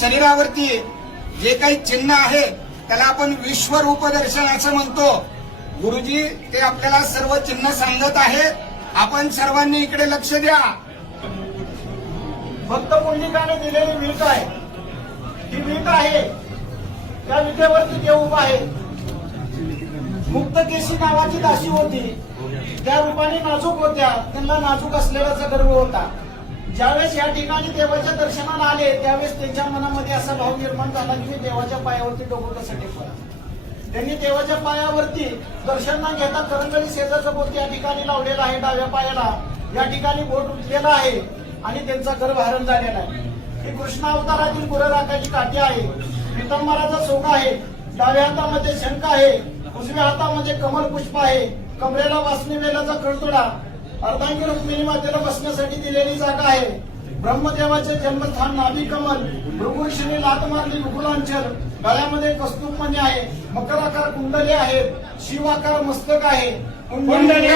शरीरावरती जे काही चिन्ह आहे त्याला आपण विश्वरूप दर्शन असं म्हणतो. गुरुजी ते आपल्याला सर्व चिन्ह सांगत आहेत. आपण सर्वांनी इकडे लक्ष द्या. भक्त पुंडलिकाने दिलेली वीट आहे. ही वीट आहे, त्या विटेवरती देव उभा आहे. मुक्तकेशी नावाची दासी होती, त्या रूपाने नाजूक होत्या. त्यांना नाजूक असलेलाचा गर्व होता. ज्यावेळेस या ठिकाणी देवाच्या दर्शनाला आले त्यावेळेस त्यांच्या मनामध्ये असा भाव निर्माण झाला की मी देवाच्या पायावरती डोकं कसं टेकवं. त्यांनी देवाच्या पायावरती दर्शन न घेता करंगळी शेजारचं बोट या ठिकाणी लावलेलं आहे. डाव्या पायाला या ठिकाणी बोट उठलेला आहे आणि त्यांचा गर्भधारण झालेला आहे. ही कृष्ण अवतारातील गुरराखाची काठी आहे. पितांबराचा सोगा आहे. डाव्या हातामध्ये शंख आहे, उजव्या हातामध्ये कमल पुष्प आहे. कमरेला वासनी वेलाचा कळतोडा. अर्धांगी रुक्मिणी मातेला बसण्यासाठी दिलेली जागा आहे. ब्रह्मदेवाचे जन्मस्थान नाभी कमल. भृगुर्षीने लात मारली मुकुलांचल. गळ्यामध्ये कस्तूरमणी आहे. मकराकार कुंडले आहेत. शिवाकार मस्तक आहे. कुंडली